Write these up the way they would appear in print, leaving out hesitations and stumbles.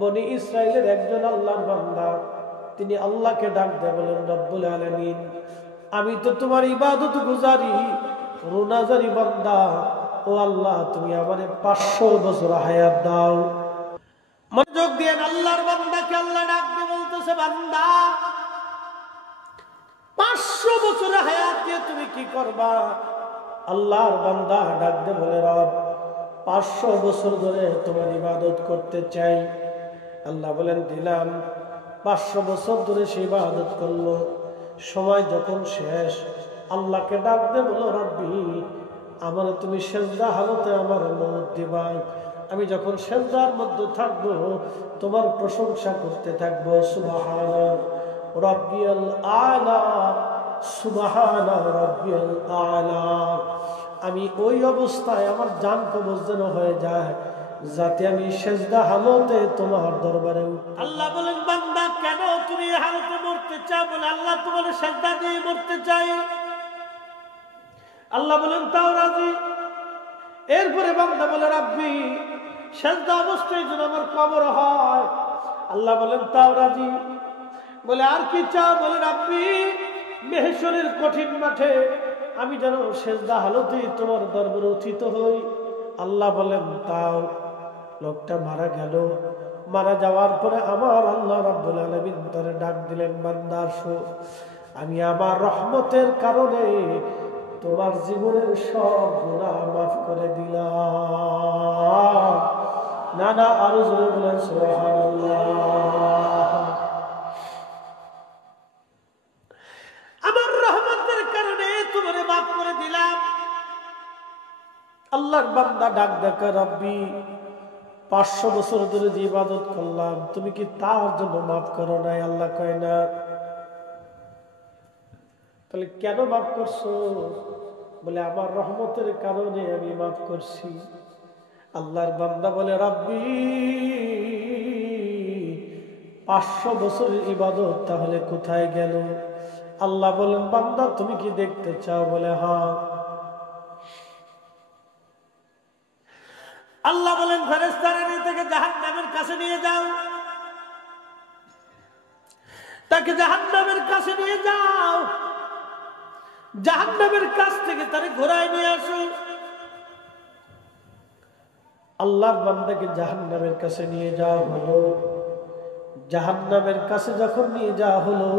বনি ইসরাইলের একজন আল্লাহর বান্দা, তিনি আল্লাহকে ডাক দিয়ে বলেন, রব্বুল আলামিন, আমি তো তোমার ইবাদত গুজারি রুনাজারি বান্দা, ও আল্লাহ তুমি আমারে 500 বছর হায়াত দাও। মনোযোগ দিয়ে আল্লাহর বান্দাকে আল্লাহ ডাক দিয়ে বলতেছে, বান্দা 500 বছর হায়াত দিয়ে তুমি কি করবা? আল্লাহর বান্দা ডাক দিয়ে বলে, রব 500 বছর ধরে তোমার ইবাদত করতে চাই। আল্লাহ বলেন, দিলাম। 500 বছর ধরে সে ইবাদত করলো। সময় যখন শেষ, আল্লাহকে ডাক দিয়ে বলো, রব্বি, আমার তুমি সেজদা হালতে আমার মওত দিবা। আমি যখন সেজদার মধ্যে থাকবো তোমার প্রশংসা করতে থাকবো, সুবহানা রাব্বিয়াল আলা, সুবহানা রাব্বিয়াল আলা। আমি ওই অবস্থায় আমার জান কবজ যেন হয়ে যায়, যাতে আমি সেজদা হালতে তোমার দরবারে। আল্লাহ বলেন, বান্দা কেন তুমি হালতে মরতে চাও? বলে, আল্লাহ তোমার সেজদা দিয়ে মরতে চাই। আল্লাহ বলেন, তাও রাজি। এরপরে বান্দা বলে, রাব্বি, সেজদা অবস্থায় যেন আমার কবর হয়। আল্লাহ বলেন, তাও রাজি। বলে, আর কি চাও? বলে, রাব্বি, মেহশরের কঠিন মাঠে আমি যেন সেজদা হালতে তোমার দরবারে উত্থিত হই। আল্লাহ বলেন, তাও। লোকটা মারা গেল। মারা যাওয়ার পরে আমার আল্লাহ রাব্বুল আলামিন তারে ডাক দিলেন, বান্দা শো, আমি আমার রহমতের কারণে তোমার জীবনের সব গুনাহ মাফ করে দিলাম। না না, আরো জোরে বলেন সুবহানাল্লাহ। আমার রহমতের কারণে তোমারে মাফ করে দিলাম। আল্লাহর বান্দা ডাক ডাকা, রব্বি, 500 বছর ধরে যে ইবাদত করলাম তুমি কি তার জন্য মাফ করো নাই? আল্লাহ কয় না। তাহলে কেন মাফ করছো? বলে, আমার রহমতের কারণে আমি মাফ করছি। আল্লাহর বান্দা বলে, রব্বি, 500 বছরের ইবাদত তাহলে কোথায় গেল? আল্লাহ বলেন, বান্দা তুমি কি দেখতে চাও? বলে, হ্যাঁ। আল্লাহ বলেন, ফেরেশতারা তাকে জাহান্নামের কাছে নিয়ে যাও, তাকে জাহান্নামের কাছে নিয়ে যাও, জাহান্নামের কাছ থেকে তারে ঘোরায় নিয়ে আসো। আল্লাহর বান্দাকে জাহান্নামের কাছে নিয়ে যাওয়া হলো। জাহান্নামের কাছে যখন নিয়ে যাওয়া হলো,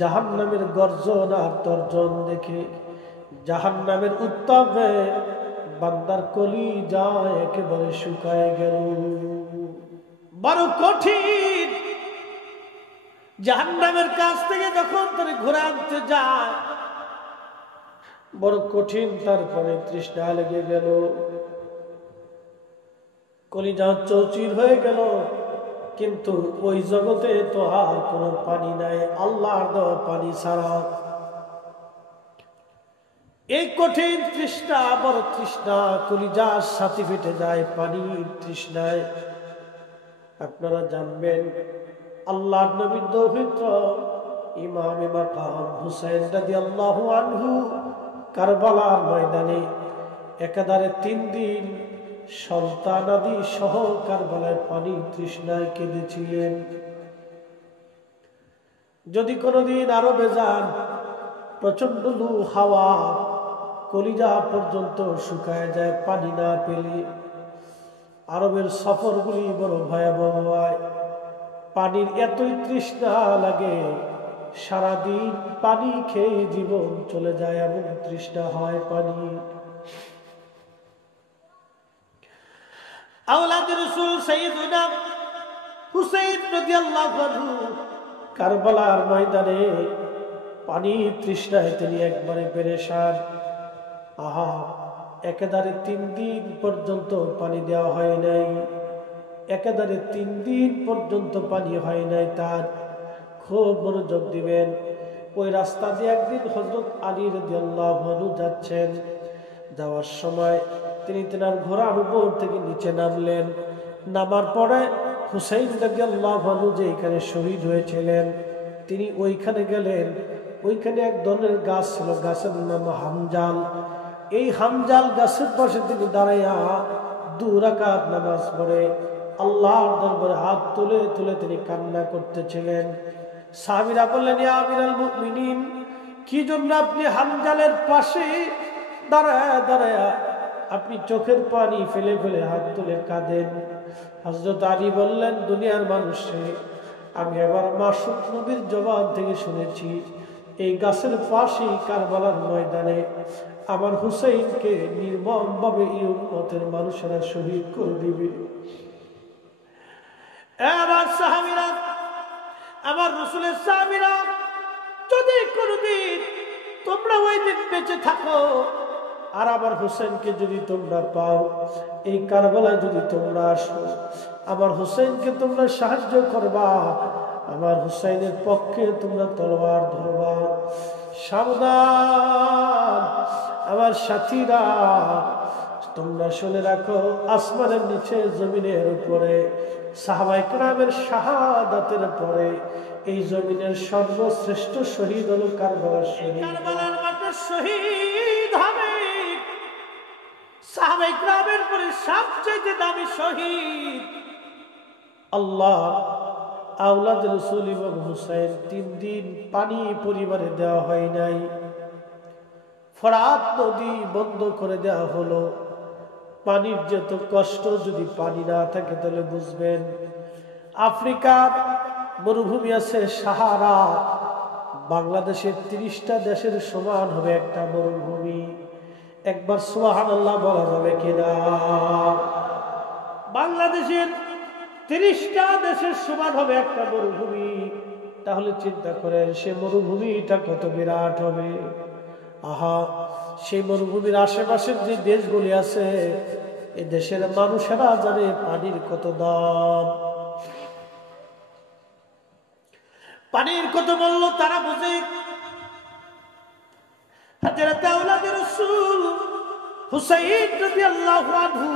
জাহান্নামের গর্জন আর তর্জন দেখে, জাহান্নামের উত্তাপে বান্দার কলিজা একেবারে শুকায় গেল। বড় কঠিন। জাহান্নামের কাছ থেকে যখন তারে ঘুরে আনতে যায়, বড় কঠিন। তারপরে তৃষ্ণা লেগে গেল, কলিজা চৌচির হয়ে গেল। কিন্তু ওই জগতে তো আর কোনো পানি নাই আল্লাহর দেওয়া পানি ছাড়া। এই কঠিন তৃষ্ণা, বড় তৃষ্ণা, কলিজার সাথে ফেটে যায় পানির তৃষ্ণায়। আপনারা জানবেন, আল্লাহর নবীর দৌহিত্র ইমামে মাকাম হুসাইন রাদিয়াল্লাহু আনহু কারবালার ময়দানে একাধারে 3 দিন সন্তানাদি সহ কারবালায় পানির তৃষ্ণায় কেঁদেছিলেন। যদি কোনোদিন আরবে যান, প্রচন্ড লু হাওয়া, কলিজা পর্যন্ত শুকায় যায় পানি না পেলে। আরবের সফরগুলি বড় ভয়াবহ হয়। পানির এতই তৃষ্ণা লাগে, সারাদিন পানি খেয়ে জীবন চলে যায়, এমন তৃষ্ণা হয় পানি। আওলাদে রাসূল সাইয়্যিদুনা হুসাইন রাদিয়াল্লাহু আনহু কারবালার ময়দানে পানির তৃষ্ণায় তিনি একবারে পেরেশান। আহা, একেবারে 3 দিন পর্যন্ত পানি দেওয়া হয় নাই, একেবারে 3 দিন পর্যন্ত পানি হয় নাই তার। খুব মনোযোগ দিবেন। ওই রাস্তা দিয়ে একদিন হযরত আলী রাদিয়াল্লাহু আনহু যাচ্ছেন। যাওয়ার সময় তিনি তেনার ঘোড়ার উপর থেকে নিচে নামলেন। নামার পরে হুসাইন রাদিয়াল্লাহু আনহু যে এখানে শহীদ হয়েছিলেন, তিনি ওইখানে গেলেন। ওইখানে এক ধরনের গাছ ছিল, গাছের নাম হামজাল। এই হামজাল গাছের পাশে তিনি দাঁড়াইয়া 2 রাকাত নামাজ পড়ে আল্লাহর দরবারে হাত তুলে তুলে তিনি কান্না করতেছিলেন। সাহাবীরা বললেন, ইয়া আমিরাল মুমিনিন, কি জন্য আপনি হানজালের পাশে দাঁড়ায় দাঁড়ায় আপনি চোখের পানি ফেলে ফেলে হাত তুলে কাঁদেন? হযরত আলী বললেন, দুনিয়ার মানুষে, আমি আবার মাসুদ নবীর জবান থেকে শুনেছি এই গাছের পাশে কারবালার ময়দানে আমার হুসাইনকে নির্মমভাবে এই উম্মতের মানুষেরা শহীদ করে দিবে। এবার সাহাবীরা, আমার রাসূলের সাহাবীরা, যদি কোনদিন তোমরা ওই দিন বেঁচে থাকো আর আমার হোসেনকে যদি তোমরা পাও, এই কারবালায় যদি তোমরা আসো, আমার হোসেনকে তোমরা সাহায্য করবা, আমার হুসাইনের পক্ষে তোমরা তলোয়ার ধরবা। সাবধান আমার সাথীরা, তোমরা শুনে রাখো, আসমানের নিচে জমিনের উপরে সাহাবায়ে কেরামের শাহাদাতের পরে এই জমিনের সর্বশ্রেষ্ঠ শহীদ হলো কারবালার শহীদ। কারবালার মাঠে শহীদ হবে সাহাবায়ে কেরামের পরে সবচেয়ে দামি শহীদ। আল্লাহ আওলাদ রাসূল ইমাম হুসাইন 3 দিন পানি পরিবারে দেওয়া হয় নাই। ফরাত নদী বন্ধ করে দেওয়া হলো। পানির যত কষ্ট, যদি পানি না থাকে তাহলে বুঝবেন। আফ্রিকার মরুভূমি আছে সাহারা, বাংলাদেশের 30টা দেশের সমান হবে একটা মরুভূমি। একবার সুবহানাল্লাহ বলা যাবে কিনা? বাংলাদেশের 30টা দেশের সমান হবে একটা মরুভূমি। তাহলে চিন্তা করেন সে মরুভূমিটা কত বিরাট হবে। আহা, সেই মরুভূমির আশেপাশের যে দেশগুলি আছে, এই দেশের মানুষেরা জানে পানির কত দাম, পানির কত মূল্য তারা বুঝে। হযরত আওলাদ রাসূল হুসাইন রাদিয়াল্লাহু আনহু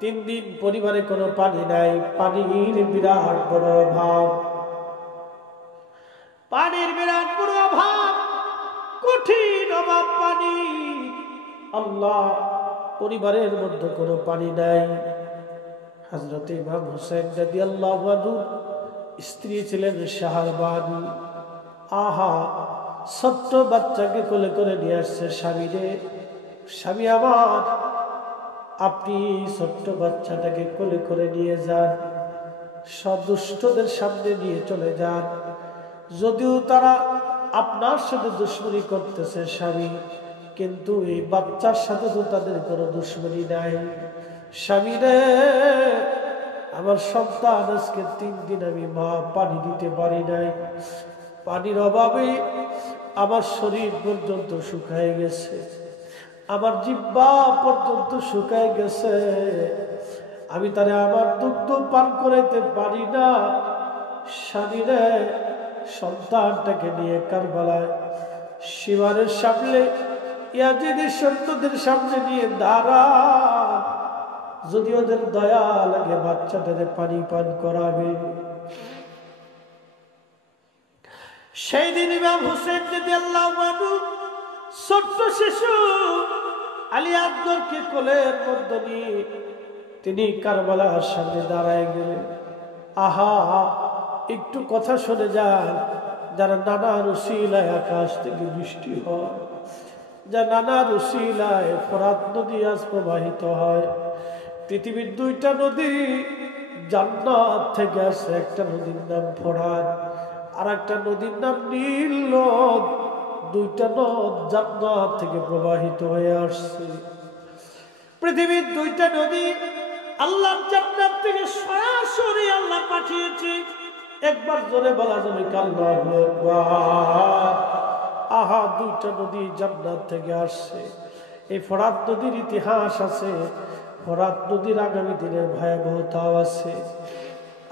3 দিন পরিবারে কোনো পানি নাই। পানির বিরাট বড় অভাব, পানির বিরাট বড় অভাব, কঠিন অভাব পানি। আল্লাহ, পরিবারের মধ্যে কোনো পানি নাই। হযরত ইমাম হুসাইন রাদিয়াল্লাহু আনহু স্ত্রী ছিলেন শাহরবানু। আহা, ছোট্ট বাচ্চাকে কোলে করে নিয়ে আসছে স্বামীরে, স্বামী আমার, আপনি ছোট্ট বাচ্চাটাকে কোলে করে নিয়ে যান, সদুষ্টদের সামনে নিয়ে চলে যান। যদিও তারা আপনার সাথে দুশ্মনী করতেছে স্বামী, কিন্তু এই বাচ্চার সাথে তো তাদের কোনো দুশ্মনী নাই। স্বামী রে, আমার সন্তান আজকে 3 দিন আমি মা পানি দিতে পারি নাই। পানির অভাবে আমার শরীর পর্যন্ত শুকায় গেছে, আমার জিহ্বা পর্যন্ত শুকায় গেছে। আমি তারে আমার দুগ্ধ পান করাইতে পারি না। স্বামী রে, সন্তানটাকে নিয়ে কারবালায় সীমারের সামনে ইয়াজিদের সৈন্যদের সামনে নিয়ে দাঁড়া, যদি ওদের দয়া লাগে বাচ্চাটারে পানি পান করাবে। সেই দিন ইমাম হুসাইন রাদিয়াল্লাহু আনহু ছোট্ট শিশু আলী আকবরকে কোলের মধ্যে নিয়ে তিনি কারবালার সামনে দাঁড়ায় গেলেন। আহা, একটু কথা শুনে যান। যারা নানার উসিলায় আকাশ থেকে বৃষ্টি হয়, যা নানার উসিলায় ফরাত নদী আজ প্রবাহিত হয়। পৃথিবীর 2টা নদী জান্নাত থেকে আসে। একটা নদীর নাম ফরাত, আর একটা নদীর নাম নীল নদ। 2টা নদ জান্নাত থেকে প্রবাহিত হয়ে আসছে। পৃথিবীর 2টা নদী আল্লাহ জান্নাত থেকে সরাসরি আল্লাহ পাঠিয়েছে। একবার জোরে বলা যাবে আল্লাহু আকবার। আহা, 2টা নদী জান্নাত থেকে আসছে। এই ফরাত নদীর ইতিহাস আছে, ফরাত নদীর আগামী দিনের ভয়াবহতাও আছে।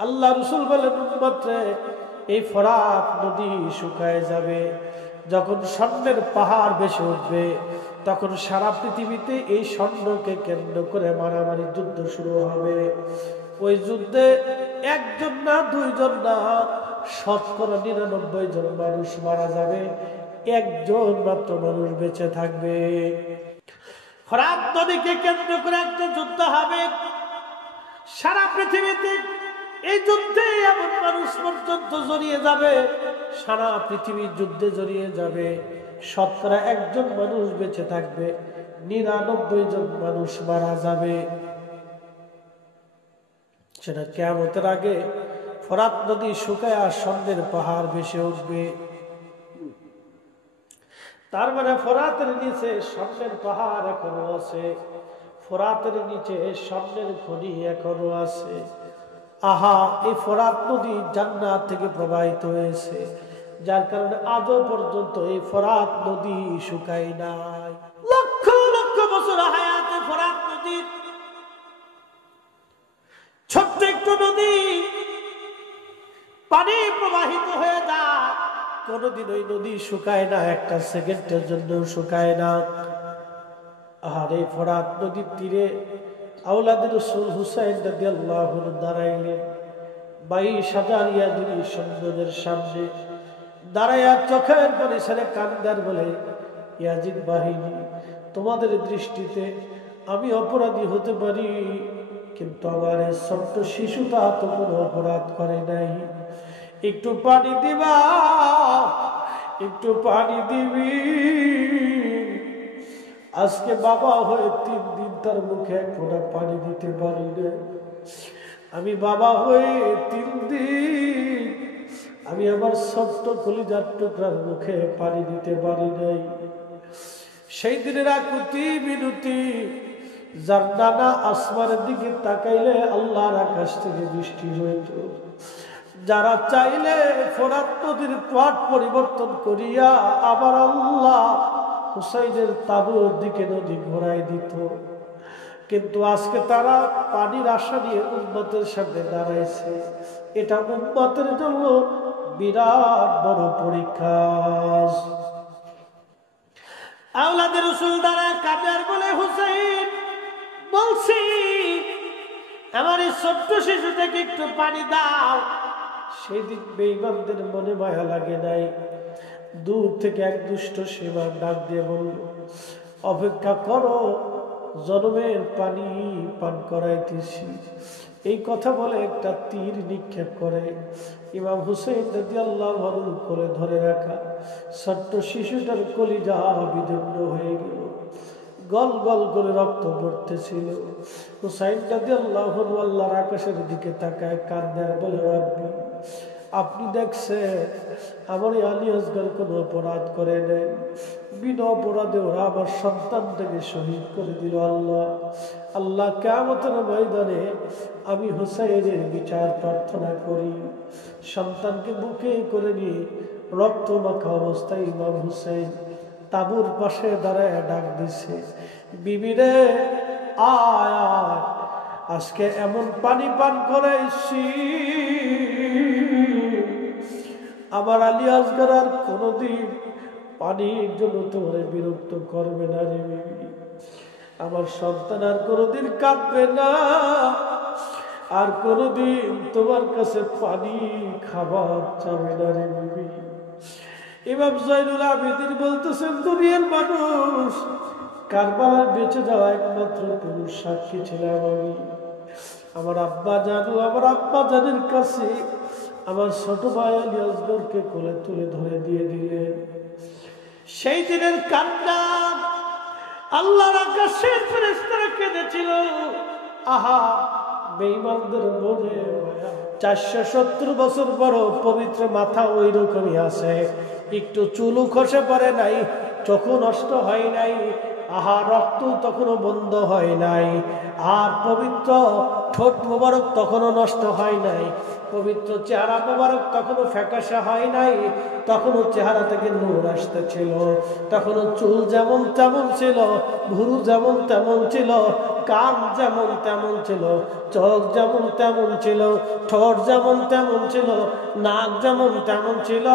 আল্লাহ রাসূল বলেন, উম্মত রে, এই ফরাত নদী শুকায় যাবে। যখন স্বর্ণের পাহাড় ভেসে উঠবে, তখন সারা পৃথিবীতে এই স্বর্ণকে কেন্দ্র করে মারামারি যুদ্ধ শুরু হবে। ওই যুদ্ধে 1 জন না 2 জন না, শতকরা 99 জন মানুষ মারা যাবে, 1 জন মাত্র মানুষ বেঁচে থাকবে। ফরাত নদীকে কেন্দ্র করে একটা যুদ্ধ হবে। সারা পৃথিবীতে এই যুদ্ধে এমন মানুষ পর্যন্ত জড়িয়ে যাবে, সারা পৃথিবীর যুদ্ধে জড়িয়ে যাবে, শতকরা একজন মানুষ বেঁচে থাকবে, 99 জন মানুষ মারা যাবে। সেটা কিয়ামতের আগে ফোরাত নদী শুকায় আর স্বর্ণের পাহাড় ভেসে উঠবে। তার মানে ফোরাতের নিচে স্বর্ণের পাহাড় এখনো আছে, ফোরাতের নিচে স্বর্ণের খনি এখনো আছে। আহা, এই ফোরাত নদী জান্নাত থেকে প্রবাহিত হয়েছে, যার কারণে আজও পর্যন্ত এই ফোরাত নদী শুকায় নাই। লক্ষ লক্ষ বছর হায়াতে ফোরাত নদীর ছোট্ট একটু নদী পানি প্রবাহিত হয়ে যায়, কোনদিন ওই নদী শুকায় না, একটা সেকেন্ডের জন্য শুকায় না। আর এই ফোরাত নদীর তীরে আওলাদ রাসূল হুসাইন রাদিয়াল্লাহু আনহু দাঁড়াইলেন 22,000 ইয়াজিদি সৈন্যদের সামনে দাঁড়াইয়া চোখের পানি ছেড়ে কান্দার বলে, ইয়াজিদ বাহিনী, তোমাদের দৃষ্টিতে আমি অপরাধী হতে পারি, কিন্তু আমার ছোট্ট শিশুটা তো কোনো অপরাধ করে নাই, একটু পানি দিবা, একটু পানি দিবি। আজকে বাবা হয়ে 3 দিন তার মুখে এক ফোঁটা পানি দিতে পারি না। আমি বাবা হয়ে 3 দিন আমি আমার ছোট্ট কলিজার টুকরার মুখে পানি দিতে পারি নাই। সেই দিনের আকুতি বিনতি, যার নানা আসমানের দিকে তাকাইলে আল্লাহর আকাশ থেকে বৃষ্টি হইত, যারা চাইলে ফোরাত নদীর পথ পরিবর্তন করিয়া আবার আল্লাহ হুসাইনের তাবুর দিকে নদী ঘোরাই দিত। কিন্তু আজকে তারা পানির আশা নিয়ে উম্মতের সামনে দাঁড়াইছে। এটা উম্মতের জন্য বিরাট বড় পরীক্ষা। আওলাদ রাসূল দাঁড়ায় কাঁদার বলে, হুসাইন বলছি আমার এই ছোট্ট শিশুটাকে একটু পানি দাও। সেই দিন বেঈমানদের মনে মায়া লাগে নাই। দূর থেকে এক দুষ্ট সেবা ডাক দিয়ে বলল, অপেক্ষা করো, জনমের পানি পান করাইতেছি। এই কথা বলে একটা তীর নিক্ষেপ করে ইমাম হুসাইন রাদিয়াল্লাহু আনহু কোলে ধরে রাখা ছোট্ট শিশুটার কলিজা বিদীর্ণ হয়ে গেল, গল গল করে রক্ত পড়তেছিল। হুসাইন রাদিয়াল্লাহু আনহু আল্লাহর আকাশের দিকে তাকায় কাঁদে আর বলে, রব্বি, আপনি দেখছেন আমার আলী আসগর কোনো অপরাধ করে নেই, বিনা অপরাধে ওরা আমার সন্তানটাকে শহীদ করে দিল। আল্লাহ আল্লাহ কিয়ামতের ময়দানে আমি হুসাইনের বিচার প্রার্থনা করি। সন্তানকে বুকে করে নিয়ে রক্ত মাখা অবস্থায় ইমাম হুসাইন তাবুর পাশে দাঁড়ায় ডাক দিছে, বিবিরে আয় আয়, আজকে এমন পানি পান করাইছি আমার আলী আসগর আর কোনদিন পানির জন্য তোমার বিরক্ত করবে না রে বিবি। আমার সন্তান আর কোনদিন কাঁদবে না, আর কোনদিন তোমার কাছে পানি খাবার চাবে না রে বিবি। ইমাম জয়নুল আবেদিন বলতেছেন, দুনিয়ার মানুষ কারবালার বেঁচে যাওয়া একমাত্র পুরুষ সাক্ষী ছিলাম আমি। আমার আব্বা জানু, আমার আব্বা জানের কাছে আমার ছোট ভাই আলী আসগরকে কোলে তুলে ধরে দিয়ে দিলেন। সেই দিনের কান্না আল্লাহর আকাশের ফেরেশতারা কেঁদেছিল। আহা, বেঈমানদের মনে 470 বছর বড় পবিত্র মাথা ওই রকমই আছে, একটু চুলও খসে পড়ে নাই, চোখও নষ্ট হয় নাই, আহা রক্ত তখনও বন্ধ হয় নাই, আর পবিত্র ঠোঁট মোবারক তখনও নষ্ট হয় নাই, পবিত্র চেহারা মোবারক তখনও ফ্যাকাশে হয় নাই, তখনও চেহারা থেকে নূর আসতেছিল, তখনও চুল যেমন তেমন ছিল, ভুরু যেমন তেমন ছিল, কান যেমন তেমন ছিল, চোখ যেমন তেমন ছিল, ঠোঁট যেমন তেমন ছিল, নাক যেমন তেমন ছিল,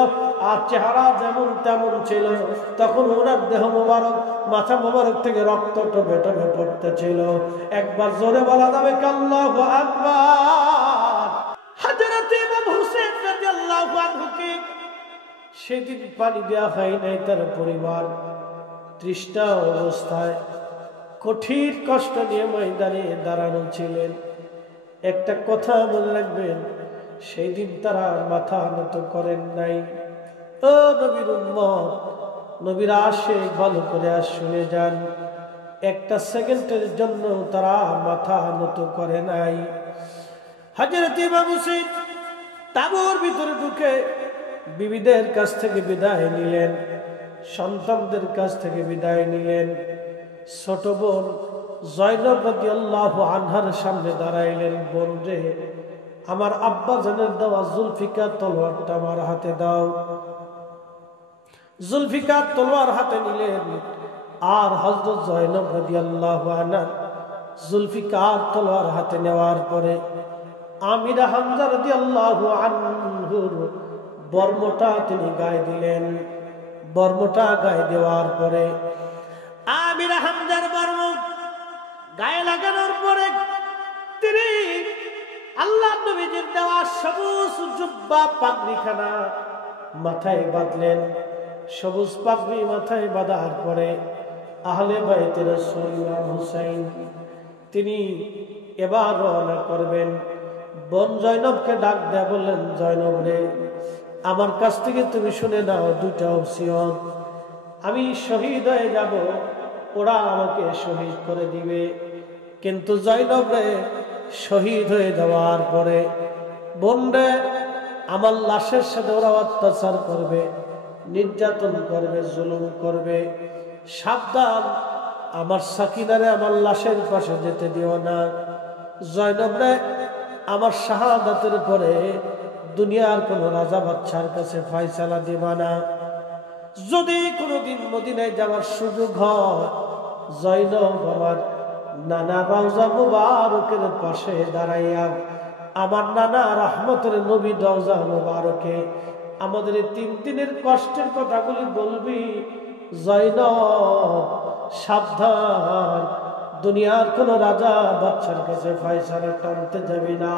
আর চেহারা যেমন তেমন ছিল। তখন ওনার দেহ মোবারক, মাথা মোবারক থেকে রক্ত টপে টপে পড়তেছিল। একবার জোরে বলা যাবে আল্লাহু আকবার। হযরত ইমাম হুসাইন রাদিয়াল্লাহু আনহুকে সেদিন পানি দেওয়া হয় নাই। তার পরিবার তৃষ্ণা অবস্থায় কঠিন কষ্ট নিয়ে ময়দানে দাঁড়ানো ছিলেন। একটা কথা মনে রাখবেন, সেই দিন তারা মাথা নত করেন নাই। ও নবীর উম্মত, নবীর আশিক ভালো করে আর শুনে যান, একটা সেকেন্ডের জন্য তারা মাথা নত করে নাই। হযরত ইমাম হুসাইন তাঁবুর ভিতরে ঢুকে বিবিদের কাছ থেকে বিদায় নিলেন, সন্তানদের কাছ থেকে বিদায় নিলেন। ছোট বোন জয়নব রাদিয়াল্লাহু আনহার সামনে দাঁড়াইলেন, বোন রে, আমার আব্বা জানের দেওয়া জুলফিকার তলোয়ারটা আমার হাতে দাও। জুলফিকার তলোয়ার হাতে নিলেন, আর হযরত জয়নব রাদিয়াল্লাহু আনহা জুলফিকার তলোয়ার হাতে নেওয়ার পরে আমিরা হামজা রাদিয়াল্লাহু আনহুর বর্মটা তিনি গায়ে দিলেন। বর্মটা গায়ে দেওয়ার পরে আমিরা হামজার বর্ম গায়ে লাগানোর পরে তিনি আল্লাহর নবীজির দেওয়া সবুজ জুব্বা পাগড়িখানা মাথায় বাঁধলেন। সবুজ পাগড়ি মাথায় বাঁধার পরে আহলে বাইতে রাসূল ইমাম হুসাইন তিনি এবার রওনা করবেন। বোন জয়নবকে ডাক দেয়া বললেন, জয়নব রে, আমার কাছ থেকে তুমি শুনে নাও দুইটা ওসিয়ত। আমি শহীদ হয়ে যাব, ওরা আমাকে শহীদ করে দিবে, কিন্তু জয়নব রে, শহীদ হয়ে যাওয়ার পরে বোন রে, আমার লাশের সাথে ওরা অত্যাচার করবে, নির্যাতন করবে, জুলুম করবে। সাবধান, আমার সাকিনারে আমার লাশের পাশে যেতে দিও না। জয়নব রে, আমার শাহাদাতের পরে দুনিয়ার কোন রাজা বাদশার কাছে ফয়সালা দিবা না। যদি কোনোদিন মদিনায় যাওয়ার সুযোগ হয়, জয়নব আমার নানা রওজা মুবারকের পাশে দাঁড়াইয়া আমার নানা রহমতের নবী রওজা মুবারকে আমাদের এই 3 দিনের কষ্টের কথাগুলি বলবি। জয়নব সাবধান, দুনিয়ার কোন রাজা বাদশার কাছে ফয়সালা টানতে যাবি না।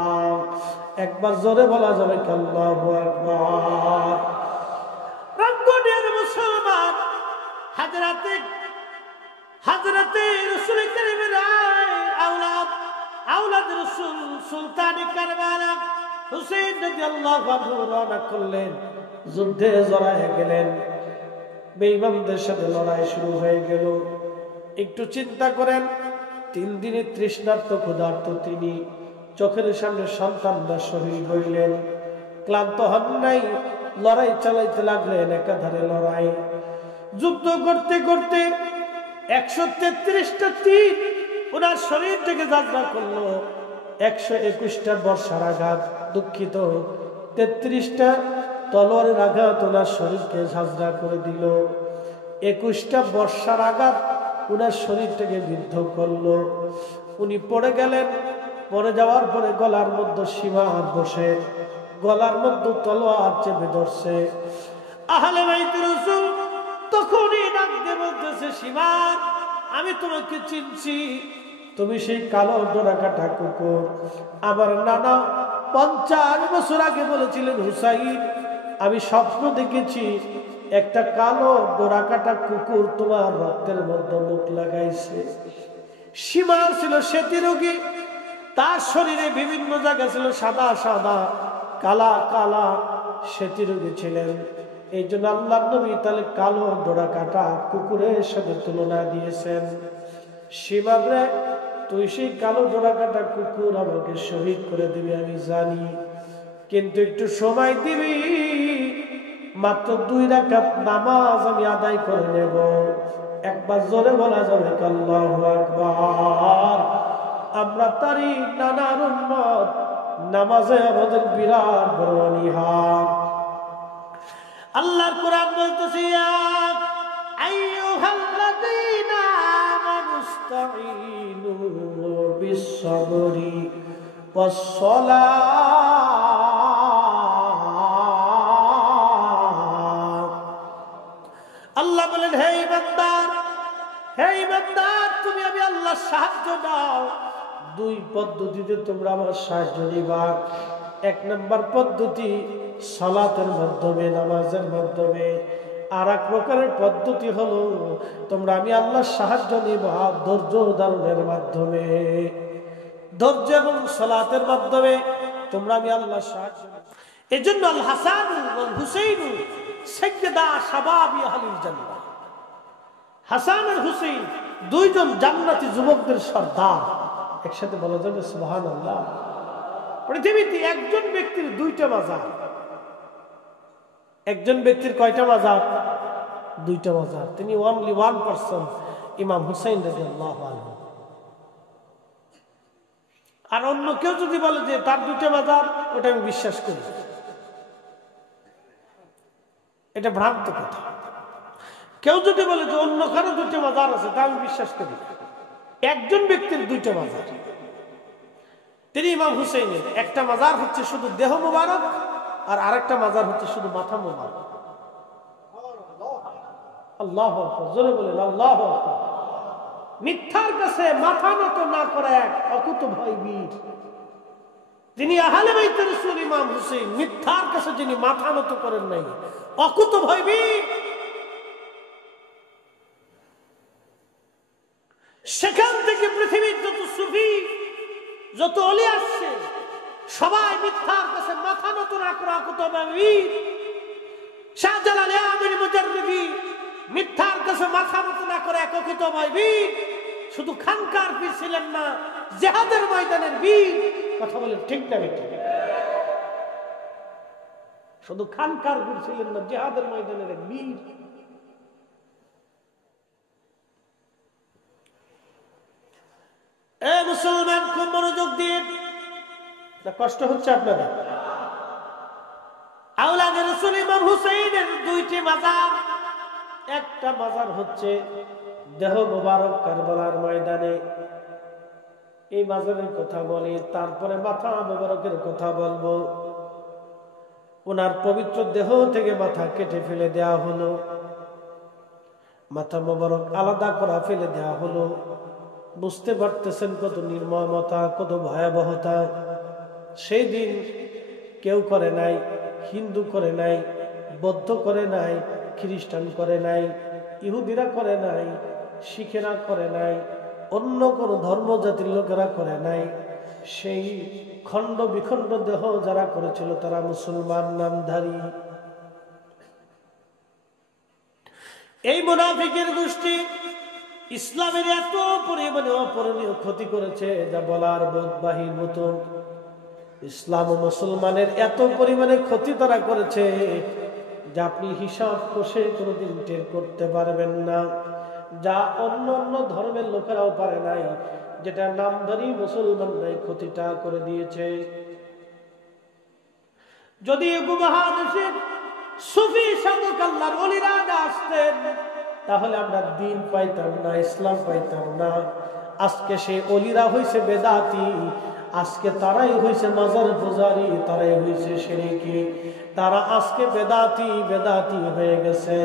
একবার জোরে বলা যাবে কি আল্লাহু আকবার। রঙ্গনের মুসলমান হযরতে রাসূল কারীমের আওলাদ রাসূল সুলতানি কারবালা হুসাইন রাদিয়াল্লাহু আনহু রওনা করলেন, যুদ্ধে জড়ায় গেলেন। বেঈমানদের সাথে লড়াই শুরু হয়ে গেল। একটু চিন্তা করেন, 3 দিনে তৃষ্ণার্ত ক্ষুধার্ত তিনি, চোখের সামনে সন্তানরা শহীদ হইলেন, ক্লান্ত হন নাই, লড়াই চালাইতে লাগলেন। একাধারে লড়াই, যুদ্ধ করতে করতে 133টা তীর ওনার শরীর থেকে যাত্রা করলো। 121টা বর্ষার আঘাত, দুঃখিত, 33টা তলোয়ারের আঘাত ওনার শরীরকে ঝাঁঝরা করে দিল। 21টা বর্ষার আঘাত উনার শরীরটাকে বিদ্ধ করলো। উনি পড়ে গেলেন। পড়ে যাওয়ার পরে গলার মধ্যে সীমা বসে, গলার মধ্যে তলোয়ার চেপে ধরছে। আহলে বাইতে রাসূল তখনই ডাক দিয়ে বলতেছে, সীমা, আমি তোমাকে চিনছি, তুমি সেই কালো ডোরাকাটা কুকুর। আমার নানা 50 বছর আগে বলেছিলেন, হুসাইন, আমি স্বপ্ন দেখেছি একটা কালো ডোরাকাটা কুকুর তোমার রক্তের মধ্যে মুখ লাগাইছে। সীমা ছিল সেতী রোগী, তার শরীরে বিভিন্ন জায়গা ছিল সাদা সাদা, কালা কালা, সেতী রোগী ছিলেন। এই জন্য আল্লাহর নবী তাহলে কালো ডোরাকাটা কুকুরের সাথে তুলনা দিয়েছেন। সীমার রে, তুই সেই কালো ডোরাকাটা কুকুর আমাকে শহীদ করে দিবি আমি জানি, কিন্তু একটু সময় দিবি, মাত্র 2 রাকাত নামাজ আমি আদায় করে নেব। একবার জোরে বলা যাবে কি আল্লাহু আকবার। আমরা তারই নানার উম্মত, নামাজে আমাদের বিরাট বড় অনীহা। আল্লাহর কোরআন বলতেছে, ইয়া আইয়ুহাল্লাযীনা আমানুস্তাঈনু বিস-সাবরি ওয়াস-সালাত। আল্লাহ বলেন, হে ইমানদার, তুমি আমি আল্লাহর সাহায্য দাও। 2 পদ্ধতিতে তোমরা আমার সাহায্য নিবা। 1 নম্বর পদ্ধতি সালাতের মাধ্যমে, নামাজের মাধ্যমে। আর এক প্রকারের পদ্ধতি হলো তোমরা আমি আল্লাহর সাহায্য নিবা ধৈর্য ধারণের মাধ্যমে। ধৈর্য এবং সালাতের মাধ্যমে তোমরা আমি আল্লাহ সাহায্য। এজন্য আল হাসান ওয়াল হুসাইন সাইয়্যিদা শাবাবি আহলিল জান্নাহ। হাসান আর হুসাইন দুইজন জান্নাতি যুবকদের সর্দার। একসাথে বলা যাবে সুবহানাল্লাহ। পৃথিবীতে একজন ব্যক্তির দুইটা মাজার। একজন ব্যক্তির কয়টা মাজার? দুইটা মাজার। তিনি অনলি ওয়ান পারসন, ইমাম হুসাইন রাদিয়াল্লাহু আনহু। আর অন্য কেউ যদি বলে যে তার দুইটা মাজার, ওটা আমি বিশ্বাস করি, এটা ভ্রান্ত কথা। কেউ যদি বলে যে অন্য কারো দুইটা মাজার আছে, তা আমি বিশ্বাস করি। একজন ব্যক্তির দুইটা মাজার, তিনি ইমাম হুসাইনের। একটা মাজার হচ্ছে শুধু দেহ মোবারক, আর আরেকটা মাজার হচ্ছে শুধু মাথা মোবারক। আল্লাহু আকবার, জোরে বলেন আল্লাহু আকবার। মিথ্যার কাছে মাথা নত না করে এক অকুত ভয়বীর, যিনি আহলে বাইত রাসূল ইমাম হুসাইন, মিথ্যার কাছে যিনি মাথা নত করেন নাই, অকুত ভয়বীর। সেখান থেকে পৃথিবীর যত সুফি, যত ওলি আসছে, সবাই মিথ্যার কাছে মাথা নত না করে অকুত ভয়বীর। শাহজালাল আমির মুজাররিদি মিথ্যার কাছে মাথা নত না করে অকুত ভয়বীর। শুধু খানকার পীর ছিলেন না, জিহাদের ময়দানের বীর। কথা বলেন ঠিক না বেঠিক? শুধু খানকার পীর ছিলেন না, জিহাদের ময়দানের এক বীর। এ মুসলমান, খুব মনোযোগ দিয়ে, কষ্ট হচ্ছে আপনাদের। আওলাদে রাসূল ইমাম হুসাইনের দুইটি মাজার। একটা মাজার হচ্ছে দেহ মোবারক কারবালার ময়দানে, এই মাজারের কথা বলি। তারপরে মাথা মোবারকের কথা বলবো। ওনার পবিত্র দেহ থেকে মাথা কেটে ফেলে দেওয়া হলো, মাথা মোবারক আলাদা করা ফেলে দেওয়া হলো। বুঝতে পারতেছেন কত নির্মমতা, কত ভয়াবহতা। সেই দিন কেউ করে নাই, হিন্দু করে নাই, বৌদ্ধ করে নাই, খ্রিস্টান করে নাই, ইহুদিরা করে নাই, শিখেরা করে নাই, অন্য কোন ধর্ম জাতির লোকেরা করে নাই। সেই খণ্ড বিখণ্ড দেহ যারা করেছিল তারা মুসলমান নামধারী। এই মুনাফিকের গোষ্ঠী ইসলামের এত পরিমাণে অপরণীয় ক্ষতি করেছে যা বলার বোধবাহীর মতো। ইসলাম ও মুসলমানের এত পরিমাণে ক্ষতি তারা করেছে যা আপনি হিসাব কষে কোনোদিন টের করতে পারবেন না, যা অন্য অন্য ধর্মের লোকেরাও পারে নাই, যেটা নামধারী মুসলমানরাই ক্ষতিটা করে দিয়েছে। যদি উপমহাদেশের সুফি সাধক আল্লাহর ওলিরা না আসতেন, তাহলে আমরা দিন পাইতাম না, ইসলাম পাইতাম না। আজকে সেই ওলিরা হইছে বেদাতি, আজকে তারাই হইছে মাজার পূজারি, তারাই হইছে শিরকি। তারা আজকে বেদাতি বেদাতি হয়ে গেছে।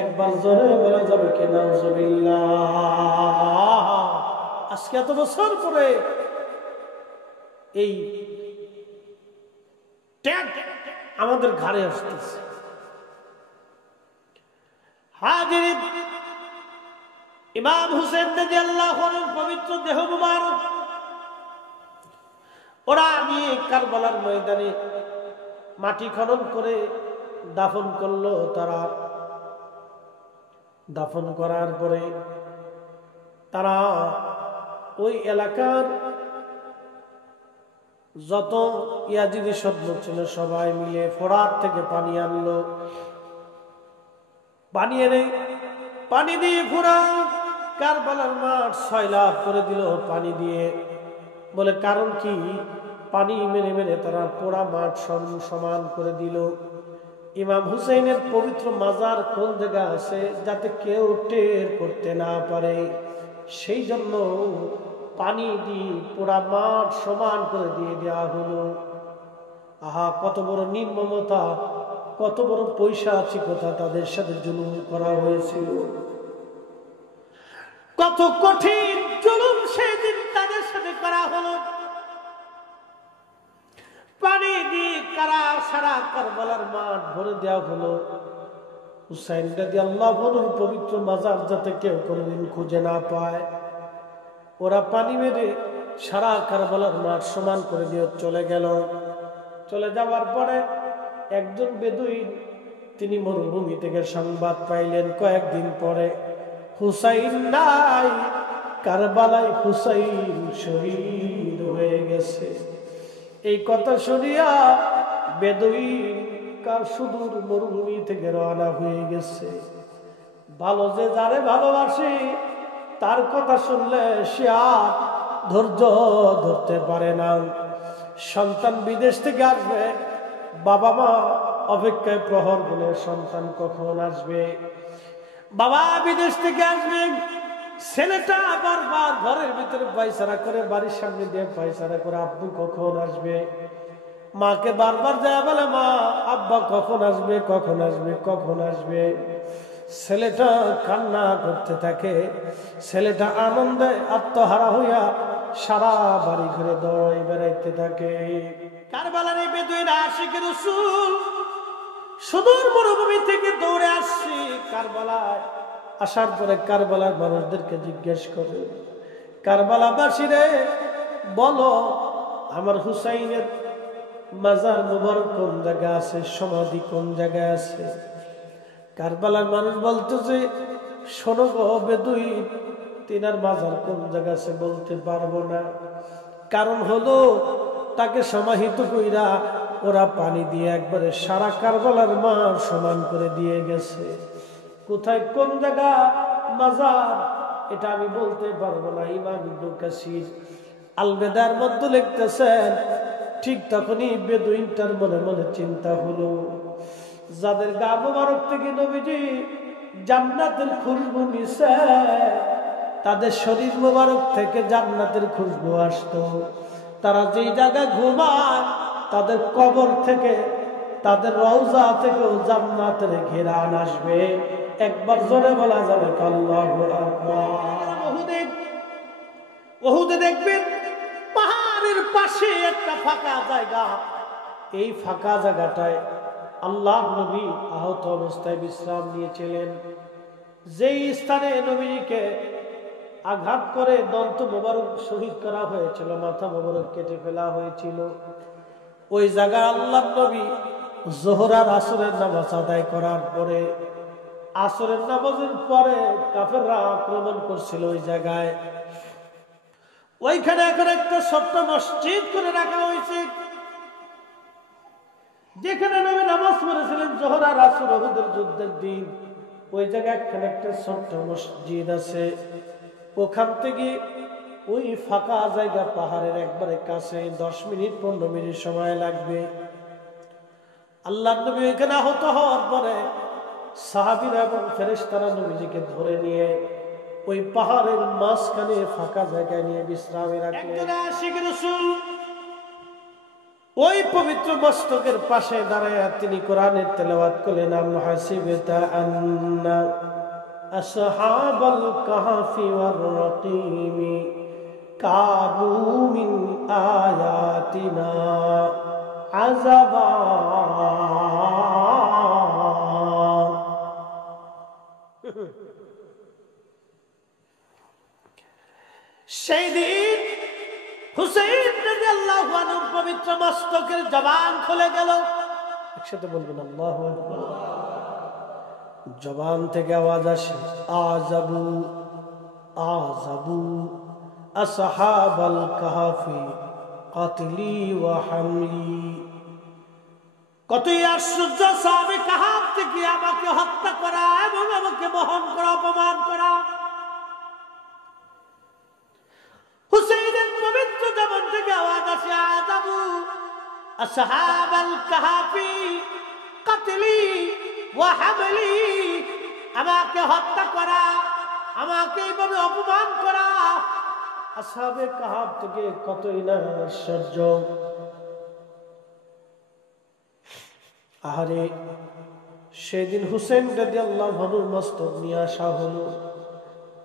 একবার জোরে বলা যাবে কি নাউজুবিল্লাহ। আজকে এত বছর পরে এই ট্যাগ আমাদের ঘাড়ে আসতেছে। হাজির, ইমাম হুসেন রাদিয়াল্লাহু আনহুর পবিত্র দেহ মুবারক ওরা নিয়ে কারবালার ময়দানে মাটি খনন করে দাফন করলো। তারা দাফন করার পরে তারা ওই এলাকার যত ইয়াজিদি সৈন্য ছিল সবাই মিলে ফোরাত থেকে পানি আনলো। পানি এনে পানি দিয়ে পুরা কারবালার মাঠ সয়লাব করে দিল পানি দিয়ে। বলে কারণ কি? পানি মেরে মেরে তারা পোড়া মাঠ সমান করে দিল। ইমাম হুসাইনের পবিত্র মাজার কোন জায়গা আছে যাতে কেউ টের করতে না পারে, সেই জন্য পানি দিয়ে পোড়া মাঠ সমান করে দিয়ে দেওয়া হলো। আহা, কত বড় নির্মমতা, কত বড় পৈশাচিকতা তাদের সাথে জুলুম করা হয়েছিল। কত কঠিন জুলুম সেদিন তাদের সাথে করা হলো। পানি দিয়ে কারা সারা কারবালার মাঠ ভরে দেওয়া হলো। হুসাইন রাদিয়াল্লাহু আনহুর পবিত্র মাজার যাতে কেউ কোনোদিন খুঁজে না পায়, ওরা পানি মেরে সারা কারবালার মাঠ সমান করে দিয়ে চলে গেল। চলে যাওয়ার পরে একজন বেদুইন তিনি মরুভূমি থেকে সংবাদ পাইলেন কয়েকদিন পরে হুসাইন নাই, কারবালায় হুসাইন শহীদ হয়ে গেছে। এই কথা শুনিয়া বেদুইন সুদূর মরুভূমি থেকে রওনা হয়ে গেছে। ভালো যে যারে ভালোবাসে তার কথা শুনলে সে আর ধৈর্য ধরতে পারে না। সন্তান বিদেশ থেকে আসবে, বাবা মা অপেক্ষায় প্রহর গুনে সন্তান কখন আসবে। বাবা বিদেশ থেকে আসবে, ছেলেটা বারবার ঘরের ভিতরে পায়চারা করে, বাড়ির সামনে দিয়ে পায়চারা করে আব্বু কখন আসবে। মাকে বারবার যায় বলে মা আব্বা কখন আসবে, কখন আসবে, কখন আসবে। ছেলেটা কান্না করতে থাকে, ছেলেটা আনন্দে আত্মহারা হইয়া সারা বাড়ি ঘুরে দৌড়ে বেড়াইতে থাকে। কারবালার এই বেদুইন আশিক রাসূল সুদূর মরুভূমি থেকে দৌড়ে আসছি কারবালায়। আসার পরে কারবালার মানুষদেরকে জিজ্ঞেস করে, কারবালাবাসীরে বলো আমার হুসাইনের মাজার মুবারক কোন জায়গায় আছে, সমাধি কোন জায়গায় আছে। কারবালার মানুষ বলতেছে, শোনো গো বেদুইন, তিনার মাজার কোন জায়গা আছে বলতে পারবো না। কারণ হলো তাকে সমাহিত কইরা ওরা পানি দিয়ে একবারে সারা কারবালার মাঠ সমান করে দিয়ে গেছে। কোথায় কোন জায়গা মাজার এটা আমি বলতে পারবো না। ইমাম ইবনে কাসির আল বেদার মধ্যে লিখতেছেন, ঠিক তখনই বেদুইনটার মনে মনে চিন্তা হলো, যাদের গা মুবারক থেকে নবীজি জান্নাতের খুশবু নিছে, তাদের শরীর মুবারক থেকে জান্নাতের খুশবু আসতো। তারা যেই জায়গায় ঘুমায় তাদের কবর থেকে, তাদের রওজা থেকেও জান্নাতের ঘেরান আসবে। একবার জোরে বলা যাবে আল্লাহু আকবার। ওহুদে দেখবেন পাহাড়ের পাশে একটা ফাঁকা জায়গা, এই ফাঁকা জায়গাটায় আল্লাহর নবী আহত অবস্থায় বিশ্রাম নিয়েছিলেন। যেই স্থানে নবীকে আঘাত করে দন্ত মোবারক শহীদ করা হয়েছিল, মাথা মোবারক কেটে ফেলা হয়েছিল, ওই জায়গায় আল্লাহর নবী যোহর আর আসরের নামাজ আদায় করার পরে, আসরের নামাজের পরে কাফেররা আক্রমণ করছিল ওই জায়গায়। ওইখানে এখন একটা ছোট্ট মসজিদ করে রাখা হয়েছে, যেখানে নবী নামাজ পড়েছিলেন যোহর আর আসর উহুদের যুদ্ধের দিন। ওই জায়গায় এখানে একটা ছোট্ট মসজিদ আছে। ওখান থেকে ওই ফাঁকা জায়গা পাহাড়ের একবারে কাছে 10 মিনিট 15 মিনিট সময় লাগবে। আল্লাহর নবী এখানে আহত হওয়ার পরে সাহাবীরা এবং ফেরেশতারা নবীজিকে ধরে নিয়ে ওই পাহাড়ের মাঝখানে ফাঁকা জায়গায় নিয়ে বিশ্রামে রাখলেন। একজন আশিক রাসূল ওই পবিত্র মস্তকের পাশে দাঁড়ায় তিনি কোরআনের তেলাওয়াত করলেন, আম হাসিবতা আন্না আসহাবাল কাহফি ওয়ার রাকিম কানু মিন আয়াতিনা আযাবা। সেই দিন হুসাইন রাদিয়াল্লাহু আনহুর পবিত্র মস্তকের জবান খুলে গেল। একসাথে বলবেন আল্লাহু আকবার। জবান থেকে আওয়াজ আসে, আযাবু আযাবু আসহাবাল কাহফি কাতলি ওয়া হামলি। কতই আশ্চর্য, সাহাবে কাহফ থেকে আমাকে হত্যা করা এবং আমাকে বহন করা, অপমান করা। হুসাইনের পবিত্র জবান থেকে আওয়াজ আসে, আযাবু আসহাবাল কাহফি কাতলি ওয়া হামলি। আমাকে হত্যা করা, আমাকে এইভাবে অপমান করা। আসহাবে কাহফ থেকে কতই না আশ্চর্য। আহারে, সেদিন হুসেন রাদিয়াল্লাহু আনহুর মস্তক নিয়ে আসা হলো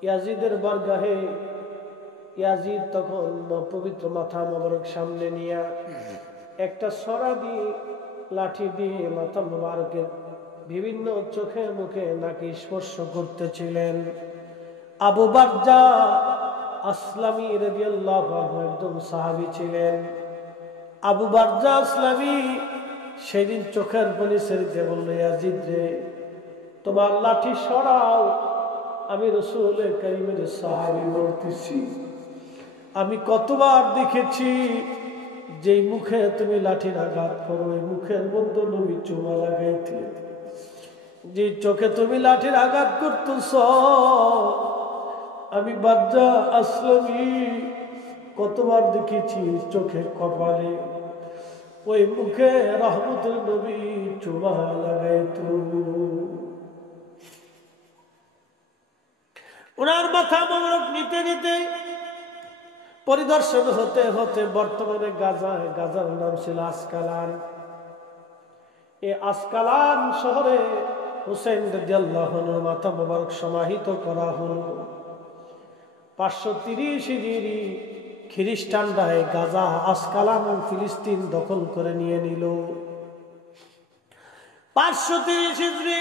ইয়াজিদের বারগাহে। ইয়াজিদ তখন পবিত্র মাথা মোবারক সামনে নিয়ে একটা সরা দিয়ে, লাঠি দিয়ে মাথা মোবারকের বিভিন্ন চোখে মুখে নাকি স্পর্শ করতেছিলেন। আবু বারজা আসলামী রাদিয়াল্লাহু আনহু একজন সাহাবী ছিলেন। আবু বারজা আসলামী সেদিন চোখের পানি ছেড়ে বলল, ইয়াজিদ রে, তোমার লাঠি সরাও। আমি রাসূল কারীমের সাহাবী বলতেছি, আমি কতবার দেখেছি যে মুখে তুমি লাঠির আঘাত করো, এই মুখের মধ্যে নবী চুমা লাগাইতে, যে চোখে তুমি লাঠির আঘাত করতেছ, আমি বারজা আসলামী কতবার দেখেছি চোখে কপালে ওই মুখে রহমতের নবী চুমা লাগাইতো। ওনার মাথা মোবারক নিতে নিতে পরিদর্শন হতে হতে বর্তমানে গাজার নাম ছিল আসকালান। এই আসকালান শহরে হুসাইন রাদিয়াল্লাহু আনহুর মাথা মোবারক সমাহিত করা হলো। 530 হিজরি খ্রিস্টানরা গাজা, আসকালান ও ফিলিস্তিন দখল করে নিয়ে নিল। 530 হিজরি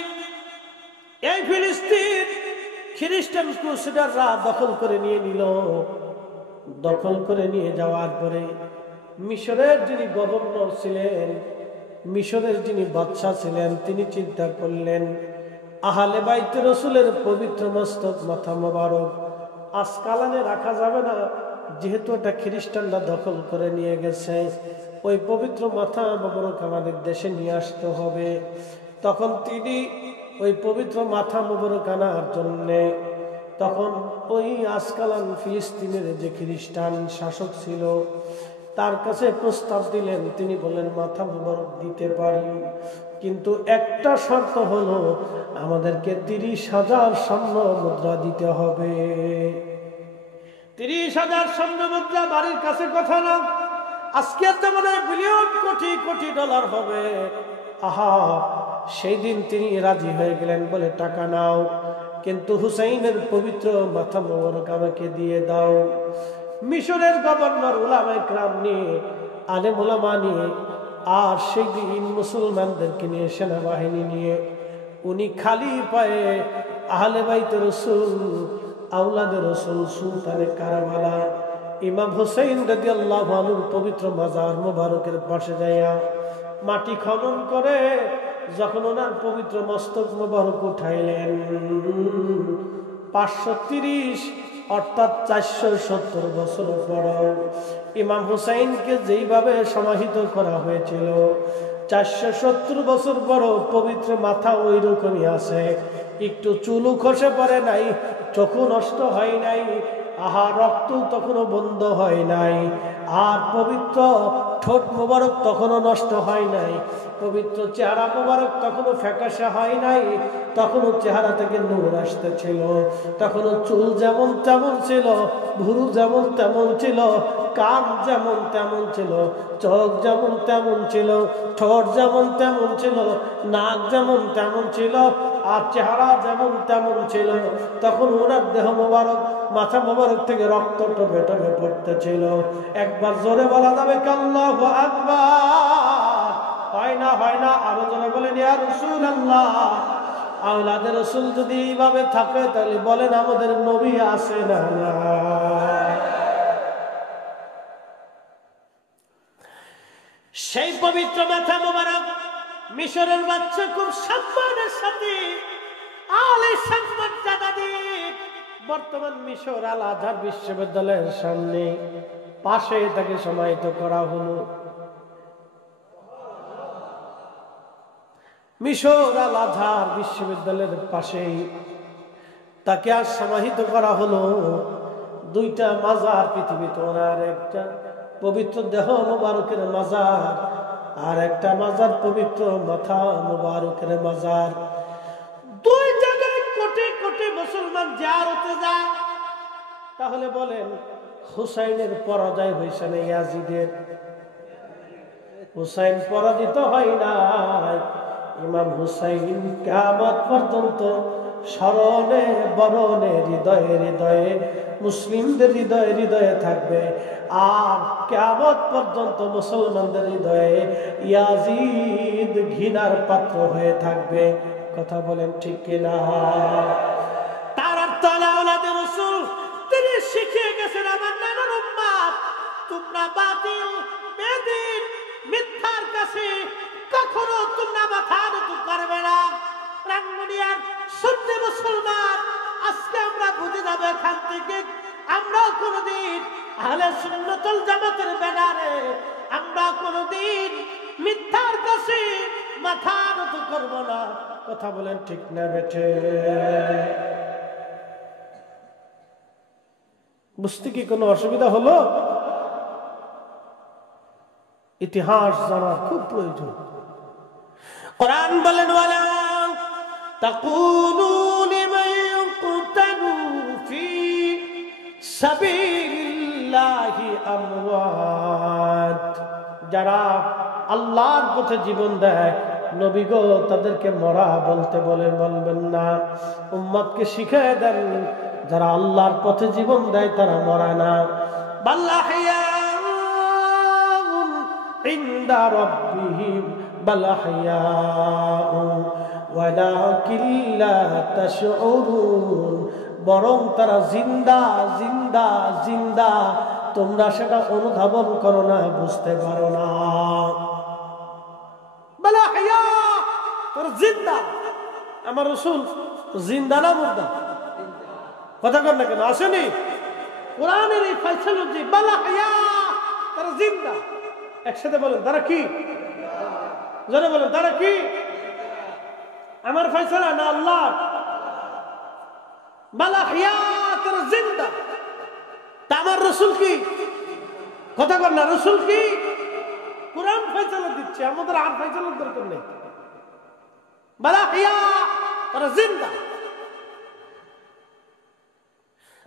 এই ফিলিস্তিন খ্রিস্টান ক্রুসেডাররা দখল করে নিয়ে নিল। দখল করে নিয়ে যাওয়ার পরে মিশরের যিনি গভর্নর ছিলেন, মিশরের যিনি বাদশা ছিলেন, তিনি চিন্তা করলেন আহলে বাইতে রাসূলের পবিত্র মস্তক মাথা মোবারক আসকালানে রাখা যাবে না, যেহেতু এটা খ্রিস্টানরা দখল করে নিয়ে গেছে, ওই পবিত্র মাথা মোবারক আমাদের দেশে নিয়ে আসতে হবে। তখন তিনি ওই পবিত্র মাথা মোবারক আনার জন্যে তখন ওই আসকালান ফিলিস্তিনের যে খ্রিস্টান শাসক ছিল তার কাছে প্রস্তাব দিলেন। তিনি বললেন মাথা মোবারক দিতে পারি, কিন্তু একটা শর্ত হলো আমাদেরকে 30,000 স্বর্ণ মুদ্রা দিতে হবে। 30,000 স্বর্ণ মুদ্রা বাড়ির কাছে কথা না, আজকের জামানে বিলিয়ন কোটি কোটি ডলার হবে। আহা, সেই দিন তিনি রাজি হয়ে গেলেন, বলে টাকা নাও, কিন্তু হুসাইনের পবিত্র মাথা মোবারক আমাকে দিয়ে দাও। মিশরের গভর্নর উলামায়ে কেরাম নিয়ে, আলেম উলামা নিয়ে, আর সেই দিন মুসলমানদেরকে নিয়ে, সেনাবাহিনী নিয়ে উনি খালি পায়ে আহলে বাইত রাসূল, আওলাদে রাসূল, সুলতানে কারবালা ইমাম হুসাইন রাদিয়াল্লাহু আনহুর পবিত্র মাজার মোবারকের পাশে যাইয়া মাটি খনন করে যখন ওনার পবিত্র মস্তক মোবারক উঠাইলেন, 530 অর্থাৎ 470 বছর পর ইমাম হুসাইনকে যেইভাবে সমাহিত করা হয়েছিল, 470 বছর পর পবিত্র মাথা ওই রকমই আছে, একটু চুলও খসে পড়ে নাই, চোখও নষ্ট হয় নাই, আহা রক্ত তখনও বন্ধ হয় নাই, আর পবিত্র ঠোঁট মোবারক তখনও নষ্ট হয় নাই, পবিত্র চেহারা মোবারক তখনও ফ্যাকাশে হয় নাই, তখনও চেহারা থেকে নূর আসতেছিল, তখনও চুল যেমন তেমন ছিল, ভুরু যেমন তেমন ছিল, কান যেমন তেমন ছিল, চোখ যেমন তেমন ছিল, ঠোঁট যেমন তেমন ছিল, নাক যেমন তেমন ছিল, আর চেহারা যেমন তেমন ছিল। তখন ওনার দেহ মোবারক, মাথা মোবারক থেকে রক্ত টপে টপে পড়তেছিল। একবার জোরে বলা যাবে আল্লাহু আকবার? হয় না, হয় না, আরো জোরে বলেন ইয়া রাসূলুল্লাহ। আওলাদের রাসূল যদি এইভাবে থাকে তাহলে বলেন আমাদের নবী আছে না? সেই পবিত্র মাথা মোবারক মিশরের বাচ্চা খুব সম্মানের সাথে আলে সম্মান জানা দিয়ে বর্তমান মিশর আল আজহার বিশ্ববিদ্যালয়ের সামনে পাশে তাকে সমাহিত করা হলো। মিশর আল আজহার বিশ্ববিদ্যালয়ের পাশেই তাকে আর সমাহিত করা হলো। 2টা মাজার পৃথিবীতে, ওনার একটা পবিত্র দেহ মোবারকের মাজার, আর একটা মাজার পবিত্র মাথা মোবারকের মাজার। 2 জায়গায় কোটি কোটি মুসলমান জিয়ারতে যায়। তাহলে বলেন হুসাইনের পরাজয় হয়েছে না ইয়াজিদের? হুসাইন পরাজিত হয় নাই। ইমাম হুসাইন কিয়ামত পর্যন্ত স্মরণে বরণে হৃদয়ে হৃদয়ে মুসলিমদের হৃদয়ে হৃদয়ে থাকবে, আর কিয়ামত পর্যন্ত মুসলমানদের হৃদয়ে ইয়াজিদ ঘৃণার পাত্র হয়ে থাকবে। কথা বলেন ঠিক কিনা? তার অর্থ আওলাদে রাসূল তিনি শিখিয়ে গেছে মুসলমান, আজকে আমরা বুঝে যাবো এখান থেকে আমরাও কোনদিন আহলে সুন্নাতুল জামাতের ব্যানারে আমরা কোনদিন মিথ্যার কাছে মাথা নত করব না। কথা বলেন ঠিক না বেঠে? বুঝতে কি কোনো অসুবিধা হলো? ইতিহাস জানা খুব প্রয়োজন। কোরআন বলেন ওয়ালা তাকুলু লিমান ইয়াকতালু ফি সাবিলিল্লাহি আমওয়াত, যারা আল্লাহর পথে জীবন দেয় নবী গো তাদেরকে মরা বলতে বলবেন না। উম্মতকে শিখিয়ে দেন যারা আল্লাহর পথে জীবন দেয় তারা মরা না। বাল আহইয়াউন ইনদা রাব্বিহিম বাল আহইয়াউন ওয়ালাকিন লা তাশউরুন, বরং তারা জিন্দা জিন্দা জিন্দা, তোমরা সেটা অনুধাবন করো না, বুঝতে পারো না। বাল আহইয়া, তোরা জিন্দা। আমার রাসূল জিন্দা না মুর্দা? কথা কর না কেন? আসেনি কোরআনের এই ফয়সালা যে বাল আহইয়া, তারা জিন্দা। একসাথে বলেন তারা কি? জোরে বলেন তারা কি? আমার ফয়সালা না আল্লাহ? বাল আহইয়া, তারা জিন্দা। তা আমার রাসূল কি? কথা কর না, রাসূল কি? কোরআন ফয়সালা দিচ্ছে, আমাদের আর ফয়সালার দরকার নেই। বাল আহইয়া, তারা জিন্দা।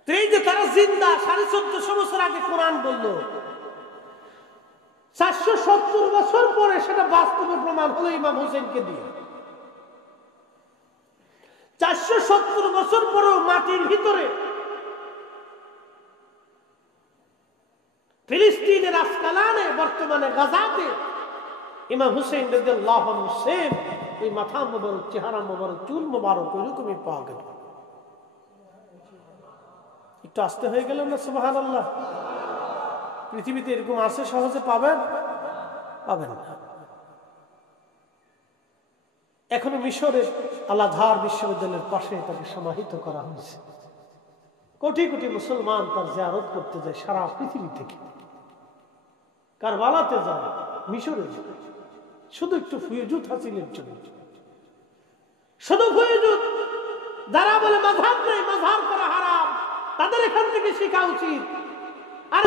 এই যে তারা জিন্দা, 1450 বছর আগে কোরআন বললো, 470 বছর পরে সেটা বাস্তবে প্রমাণ হলো ইমাম হোসেনকে দিয়ে। 470 বছর পরেও মাটির ভিতরে ফিলিস্তিনের আসকালানে, বর্তমানে গাজাতে ইমাম হুসেন রাদিয়াল্লাহু আনহু সেম ওই মাথা মোবারক, চেহারা মোবারক, চুল মোবারক ওইরকমই পাওয়া গেল। একটু আস্তে হয়ে গেল না? সুবহানাল্লাহ। পৃথিবীতে এরকম আছে? সহজে পাবেন? পাবেন না। এখনো মিশরের আল আজহার বিশ্ববিদ্যালয়ের পাশে তাকে সমাহিত করা হয়েছে। কোটি কোটি মুসলমান তার জিয়ারত করতে যায় সারা পৃথিবী থেকে। কারবালাতে যায়, মিশরে যায়, শুধু একটু ফুয়ুজুদ হাসিলের জন্য। শুধু ফুয়ুজুদ। যারা বলে মাযহাব নেই, মাযহাব করা হারাম, তাদের এখান থেকে শেখা উচিত। আর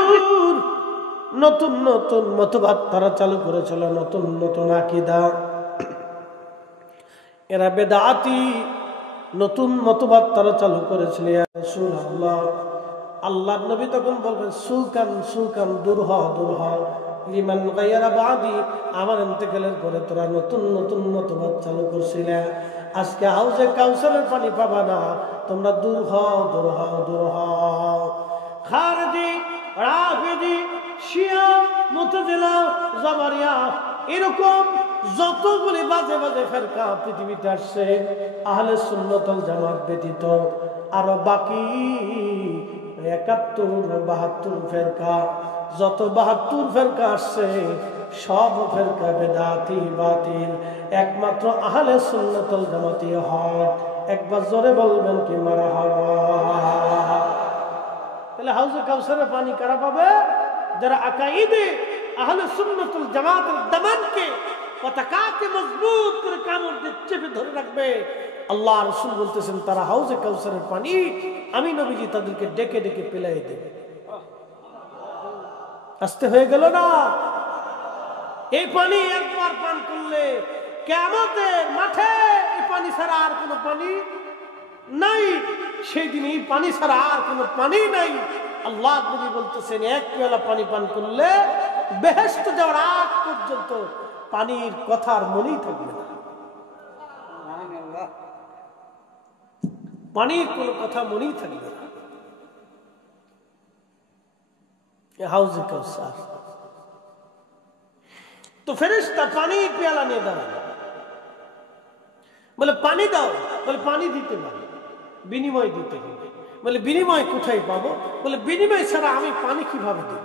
নতুন নতুন মতবাদ তারা চালু করেছিল, নতুন নতুন আকীদা। এরা বেদাতি নতুন মতবাদ তারা চালু করেছিল। ইয়া রাসূলুল্লাহ, আল্লাহর নবী তখন বলবেন সুকান সুকান, দূর হ দূর হ, লিমান গায়রা বাদি, আমার ইন্তেকালের পরে তোরা নতুন নতুন মতবাদ চালু করছিলে। আজকে হাউজে কাউসারের পানি পাবা না, তোমরা দূর হও দূর হও দূর হও। খারজি, রাফিজি, শিয়া, মুতাজিলা, জাবারিয়া, এরকম যতগুলি বাজে বাজে ফেরকা পৃথিবীতে আসছে, আহলে সুন্নাত ওয়াল জামাত ব্যতীত আরো বাকি 71-72 ফেরকা, যত 72 ফেরকা আসছে সব ফেরকা বেদাতি বাতিল, একমাত্র আহলে সুন্নাত ওয়াল জামাতই হক। একবার জোরে বলবেন কি মারহাবা? তাহলে হাউজে কাউসারের পানি কারা পাবে? যারা আকাইদে আহলে সুন্নাত ওয়াল জামাতের দামানকে, পতাকাকে মজবুত করে কামড় দিয়ে চেপে ধরে রাখবে। আল্লাহ রাসূল বলতেছেন তারা হাউজে কাউসারের পানি আমি নবীজি তাদেরকে ডেকে ডেকে পিলাই দেবে। আস্তে হয়ে গেল না? এই পানি একবার পান করলে কিয়ামতের মাঠে এই পানি ছাড়া আর কোনো পানি নাই। সেই দিন এই পানি ছাড়া আর কোনো পানি নাই। আল্লাহ নবী বলতেছেন এক পেয়ালা পানি পান করলে বেহেশতে যাওয়ার আগ পর্যন্ত পানির কথার মনেই থাকবে না। পানির কোন কথা মনেই থাকবে না। হাউজে কাউসার তো ফেরেশতা পানি পেয়ালা নিয়ে দাঁড়াবে, বলে পানি দাও, বলে পানি দিতে পারি, বিনিময় দিতে হবে। বলে বিনিময় কোথায় পাবো? বলে বিনিময় ছাড়া আমি পানি কিভাবে দেব?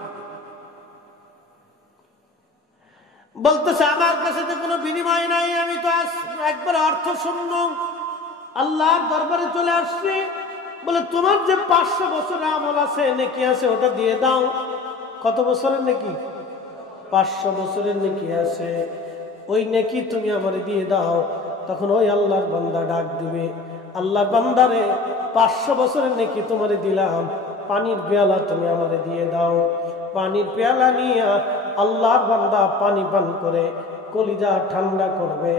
বলতেছে আমার কাছে তো কোনো বিনিময় নাই, আমি তো একবার অর্থ শূন্য, আল্লাহর দরবারে চলে আসছি, বলে তোমার যে 500 বছরের আমল আছে, নেকি আছে, ওটা দিয়ে দাও। কত বছরের নেকি? 500 বছরের নেকি আছে, ওই নেকি তুমি আমারে দিয়ে দাও। তখন ওই আল্লাহর বান্দা ডাক দিবে, আল্লাহর বান্দারে 500 বছরের নেকি তোমারে দিলাম, পানির পেয়ালা তুমি আমারে দিয়ে দাও। পানির পেয়ালা নিয়ে আল্লাহর বান্দা পানি পান করে কলিজা ঠান্ডা করবে।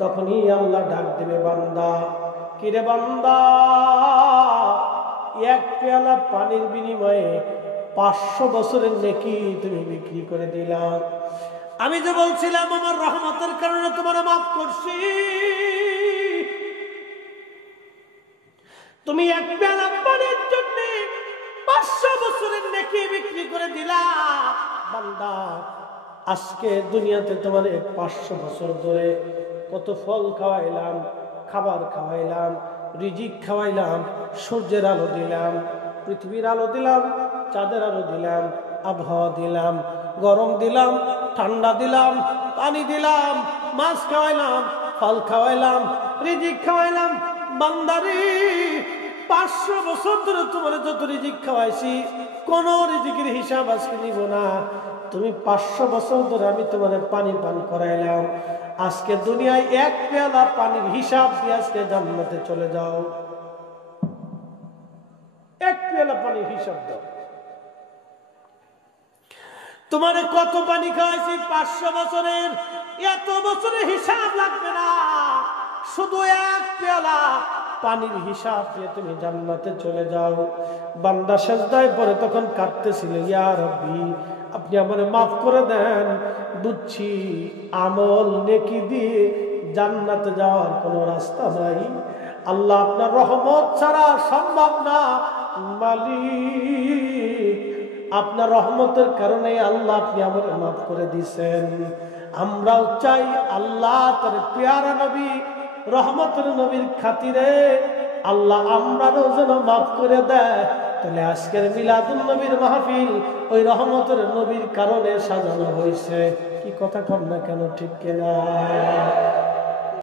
তখনই আল্লাহ ডাক দিবে, বান্দা, কিরে বান্দা, এক পেয়ালা পানির বিনিময়ে 500 বছরের নেকি তুমি বিক্রি করে দিলাম। আমি যে বলছিলাম আমার রহমতের কারণে তোমার মাফ করছি, তুমি এক পেয়ালা পানির জন্য 500 বছরের নেকি বিক্রি করে দিলা। বান্দা, আজকে দুনিয়াতে তোমার 500 বছর ধরে কত ফল খাওয়াইলাম, খাবার খাওয়াইলাম, রিজিক খাওয়াইলাম, সূর্যের আলো দিলাম, পৃথিবীর আলো দিলাম, চাঁদের আলো দিলাম, আবহাওয়া দিলাম, গরম দিলাম, ঠান্ডা দিলাম, পানি দিলাম, মাছ খাওয়াইলাম, ফল খাওয়াইলাম, রিজিক খাওয়াইলাম। বান্দারি, 500 বছর ধরে তোমার যত রিজিক খাওয়াইছি, কোন রিজিকের হিসাব আজকে নিব না। তুমি 500 বছর ধরে আমি তোমার পানি পান করাইলাম, আজকে দুনিয়ায় এক পেয়ালা পানির হিসাব দিয়ে আজকে জান্নাতে চলে যাও। এক পেয়ালা পানির হিসাব দাও। তোমারে কত পানি খাওয়াইছি 500 বছরের, এত বছরের হিসাব লাগবে না, শুধু এক পেয়ালা পানির হিসাব দিয়ে তুমি জান্নাতে চলে যাও। বান্দা সিজদায় পড়ে তখন কাঁদতেছিল, ইয়া রাব্বি, আপনি আমারে মাফ করে দেন, বুঝছি আমল নেকি দিয়ে জান্নাতে যাওয়ার কোনো রাস্তা নাই, আল্লাহ আপনার রহমত ছাড়া সম্ভব না। মালিক, আপনার রহমতের কারণে আল্লাহ আপনি আমারে মাফ করে দিয়েছেন। আমরাও চাই আল্লাহ তার পেয়ারা নবী রহমতের নবীর খাতিরে আল্লাহ আমরাও যেন মাফ করে দেয়। তাহলে আজকের মিলাদুন নবীর মাহফিল ওই রহমতের নবীর কারণে সাজানো হয়েছে। কি কথা কম না কেন, ঠিক কিনা?